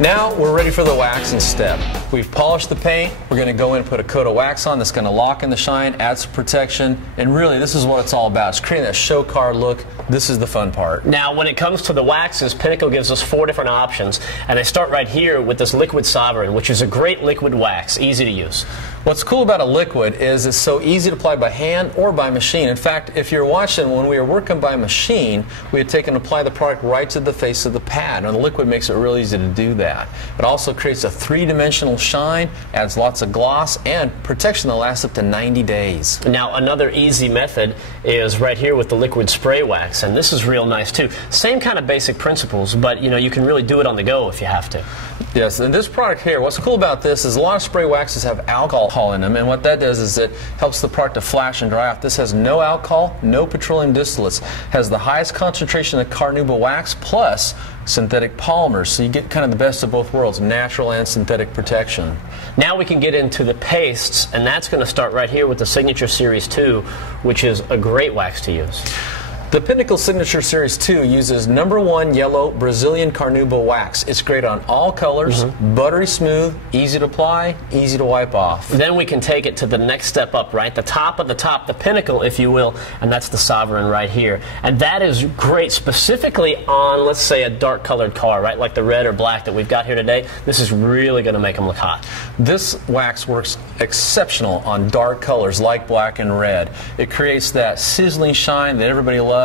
Now we're ready for the waxing step. We've polished the paint. We're going to go in and put a coat of wax on that's going to lock in the shine, add some protection, and really this is what it's all about. It's creating that show car look. This is the fun part. Now when it comes to the waxes, Pinnacle gives us 4 different options, and they start right here with this liquid Sovereign, which is a great liquid wax, easy to use. What's cool about a liquid is it's so easy to apply by hand or by machine. In fact, if you're watching, when we were working by machine, we had taken and apply the product right to the face of the pad, and the liquid makes it real easy to do that. It also creates a 3-dimensional shine, adds lots of gloss, and protection that lasts up to 90 days. Now another easy method is right here with the liquid spray wax, and this is real nice too. Same kind of basic principles, but you can really do it on the go if you have to. Yes, and this product here, what's cool about this is a lot of spray waxes have alcohol in them, and what that does is it helps the product to flash and dry off. This has no alcohol, no petroleum distillates, has the highest concentration of carnauba wax plus synthetic polymers, so you get kind of the best of both worlds, natural and synthetic protection. Now we can get into the pastes, and that's going to start right here with the Signature Series 2, which is a great wax to use. The Pinnacle Signature Series 2 uses #1 yellow Brazilian carnauba wax. It's great on all colors, buttery smooth, easy to apply, easy to wipe off. Then we can take it to the next step up, right? The top of the top, the Pinnacle, if you will, and that's the Sovereign right here. And that is great specifically on, let's say, a dark colored car, right? Like the red or black that we've got here today. This is really going to make them look hot. This wax works exceptional on dark colors like black and red. It creates that sizzling shine that everybody loves.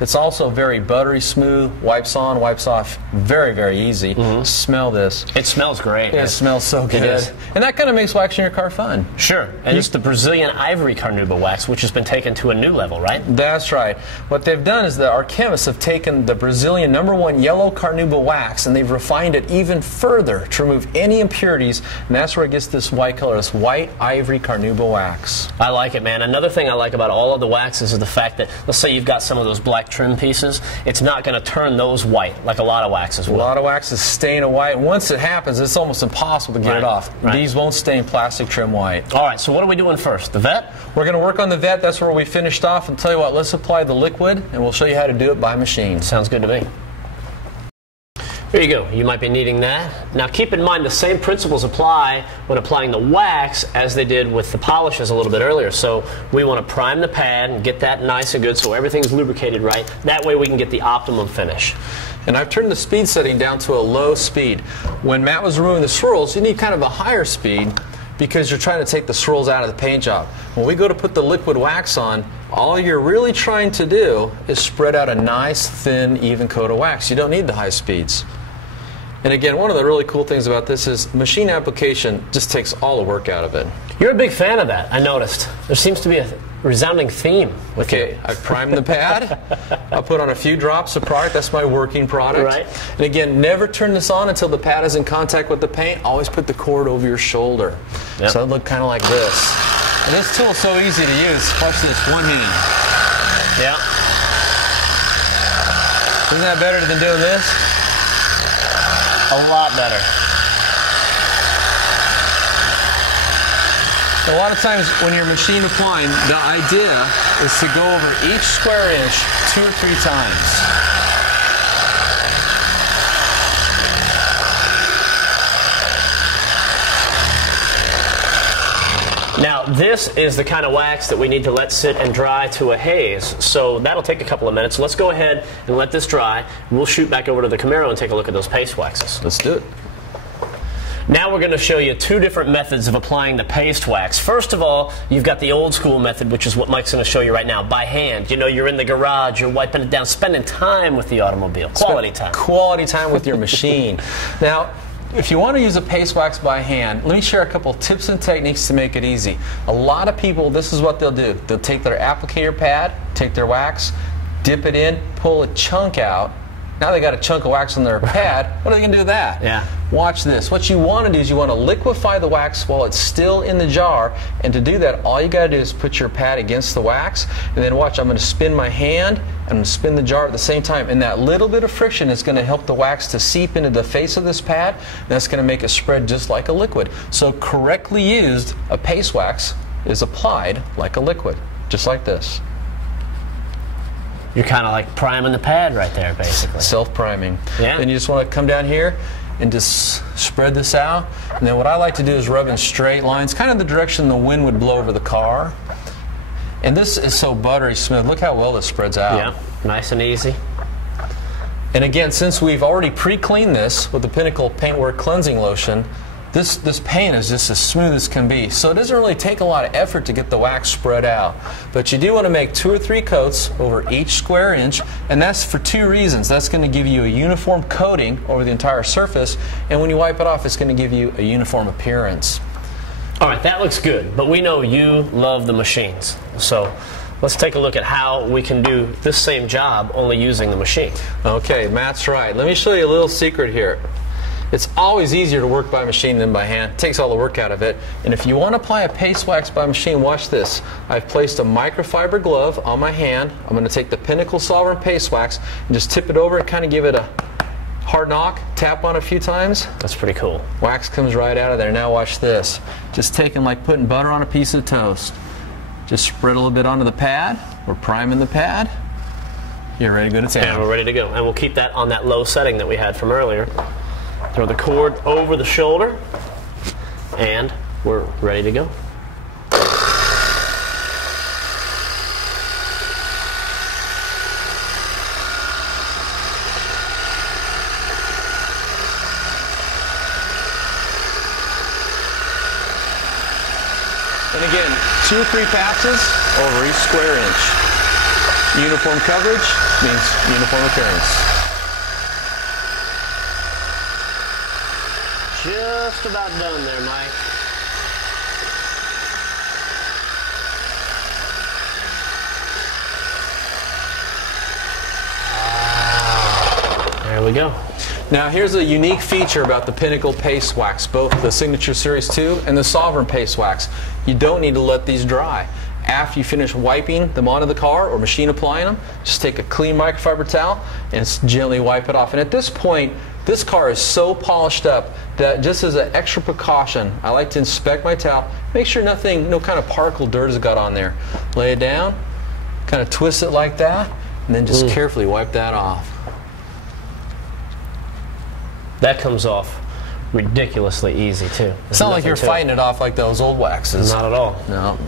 It's also very buttery smooth, wipes on, wipes off, very, very easy. Smell this. It smells great. It smells so good. It is. And that kind of makes waxing your car fun. Sure. And it's the Brazilian Ivory Carnauba wax, which has been taken to a new level, right? That's right. What they've done is that our chemists have taken the Brazilian #1 yellow carnauba wax and they've refined it even further to remove any impurities, and that's where it gets this white color, this white ivory carnauba wax. I like it, man. Another thing I like about all of the waxes is the fact that, let's say you've got some of those black trim pieces, it's not going to turn those white like a lot of waxes will. A lot of waxes stain a white. Once it happens, it's almost impossible to get it off. These won't stain plastic trim white. All right, so what are we doing first? The vet? We're going to work on the vet. That's where we finished off. And tell you what, let's apply the liquid, and we'll show you how to do it by machine. Sounds good to me. Here you go. You might be needing that. Now keep in mind the same principles apply when applying the wax as they did with the polishes a little bit earlier. So we want to prime the pad and get that nice and good so everything's lubricated right. That way we can get the optimum finish. And I've turned the speed setting down to a low speed. When Matt was removing the swirls, you need kind of a higher speed because you're trying to take the swirls out of the paint job. When we go to put the liquid wax on, all you're really trying to do is spread out a nice, thin, even coat of wax. You don't need the high speeds. And again, one of the really cool things about this is machine application just takes all the work out of it. You're a big fan of that, I noticed. There seems to be a resounding theme with you. I've primed the pad. I'll put on a few drops of product. That's my working product. Right. And again, never turn this on until the pad is in contact with the paint. Always put the cord over your shoulder. Yep. So it'll look kind of like this. And this tool is so easy to use. Watch this, one hand. Yeah. Isn't that better than doing this? A lot better. A lot of times when you're machine applying, the idea is to go over each square inch 2 or 3 times. Now this is the kind of wax that we need to let sit and dry to a haze, so that'll take a couple of minutes. Let's go ahead and let this dry. We'll shoot back over to the Camaro and take a look at those paste waxes. Let's do it. Now we're going to show you 2 different methods of applying the paste wax. First of all, you've got the old school method, which is what Mike's going to show you right now, by hand. You know, you're in the garage, you're wiping it down, spending time with the automobile. Quality time. Quality time with your machine. Now, if you want to use a paste wax by hand, let me share a couple tips and techniques to make it easy. A lot of people, this is what they'll do. They'll take their applicator pad, take their wax, dip it in, pull a chunk out. Now they got a chunk of wax on their pad. What are they going to do with that? Yeah. Watch this. What you want to do is you want to liquefy the wax while it's still in the jar. And to do that, all you got to do is put your pad against the wax. And then watch, I'm going to spin my hand. I'm going to spin the jar at the same time. And that little bit of friction is going to help the wax to seep into the face of this pad. And that's going to make it spread just like a liquid. So correctly used, a paste wax is applied like a liquid, just like this. You're kind of like priming the pad right there, basically. Self-priming. Yeah. Then you just want to come down here and just spread this out. And then what I like to do is rub in straight lines, kind of the direction the wind would blow over the car. And this is so buttery smooth. Look how well this spreads out. Yeah, nice and easy. And again, since we've already pre-cleaned this with the Pinnacle Paintwork Cleansing Lotion, this paint is just as smooth as can be. So it doesn't really take a lot of effort to get the wax spread out. But you do want to make 2 or 3 coats over each square inch, and that's for 2 reasons. That's going to give you a uniform coating over the entire surface, and when you wipe it off, it's going to give you a uniform appearance. All right, that looks good, but we know you love the machines. So let's take a look at how we can do this same job only using the machine. Okay, Matt's right. Let me show you a little secret here. It's always easier to work by machine than by hand. It takes all the work out of it. And if you want to apply a paste wax by machine, watch this. I've placed a microfiber glove on my hand. I'm going to take the Pinnacle Solvent paste wax and just tip it over and kind of give it a hard knock, tap on it a few times. That's pretty cool. Wax comes right out of there. Now watch this. Just taking like putting butter on a piece of toast. Just spread a little bit onto the pad. We're priming the pad. You're ready to go to town. And we're ready to go. And we'll keep that on that low setting that we had from earlier. Throw the cord over the shoulder, and we're ready to go. And again, 2 or 3 passes over each square inch. Uniform coverage means uniform appearance. Just about done there, Mike. There we go. Now here's a unique feature about the Pinnacle Paste Wax, both the Signature Series 2 and the Sovereign Paste Wax. You don't need to let these dry. After you finish wiping them onto the car or machine applying them, just take a clean microfiber towel and gently wipe it off. And at this point, this car is so polished up that just as an extra precaution, I like to inspect my towel, make sure nothing, no kind of particle dirt has got on there. Lay it down, kind of twist it like that, and then just carefully wipe that off. That comes off ridiculously easy too. It's not like you're fighting it off like those old waxes. Not at all. No.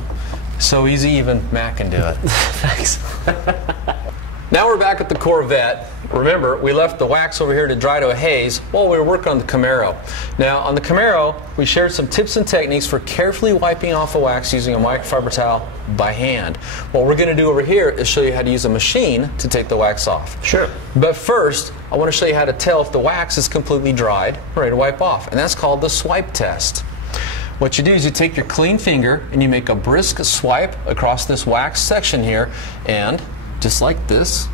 So easy, even Matt can do it. Thanks. Now we're back at the Corvette. Remember, we left the wax over here to dry to a haze while we were working on the Camaro. Now, on the Camaro, we shared some tips and techniques for carefully wiping off the wax using a microfiber towel by hand. What we're going to do over here is show you how to use a machine to take the wax off. Sure. But first, I want to show you how to tell if the wax is completely dried, ready to wipe off, and that's called the swipe test. What you do is you take your clean finger and you make a brisk swipe across this wax section here, and just like this.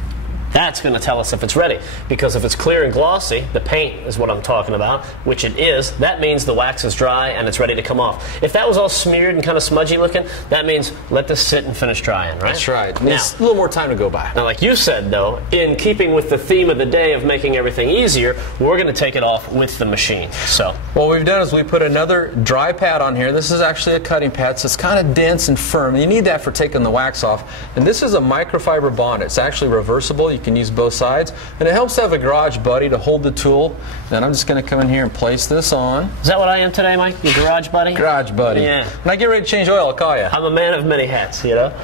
That's going to tell us if it's ready, because if it's clear and glossy, the paint is what I'm talking about, which it is, that means the wax is dry and it's ready to come off. If that was all smeared and kind of smudgy looking, that means let this sit and finish drying, right? That's right. Now, Needs a little more time to go by. Now, like you said, though, in keeping with the theme of the day of making everything easier, we're going to take it off with the machine. So, what we've done is we put another dry pad on here. This is actually a cutting pad, so it's kind of dense and firm. You need that for taking the wax off. And this is a microfiber bond. It's actually reversible. You can use both sides. And it helps to have a garage buddy to hold the tool. Then I'm just going to come in here and place this on. Is that what I am today, Mike? Your garage buddy? Garage buddy. Yeah. When I get ready to change oil, I'll call you. I'm a man of many hats, you know?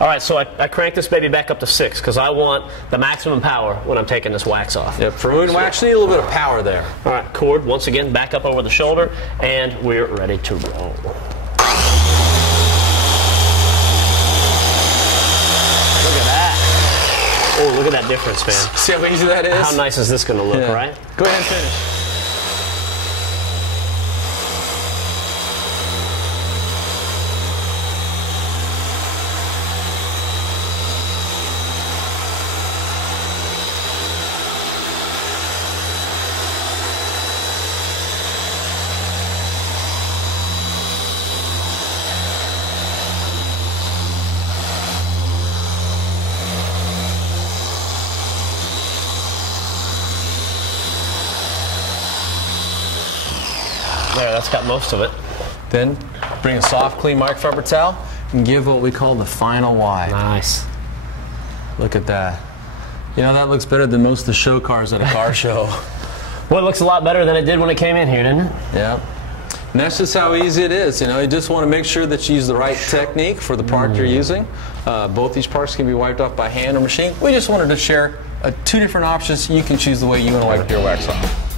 All right, so I crank this baby back up to 6 because I want the maximum power when I'm taking this wax off. Yep, for moving wax, you need a little bit of power there. All right, cord, once again, back up over the shoulder, and we're ready to roll. Oh, look at that difference, man. See how easy that is? How nice is this going to look, right? Go ahead and finish. There, that's got most of it. Then bring a soft, clean microfiber towel and give what we call the final wipe. Nice. Look at that. You know, that looks better than most of the show cars at a car show. Well, it looks a lot better than it did when it came in here, didn't it? Yeah. And that's just how easy it is. You know, you just want to make sure that you use the right technique for the part you're using. Both these parts can be wiped off by hand or machine. We just wanted to share two different options. You can choose the way you want to wipe your wax off.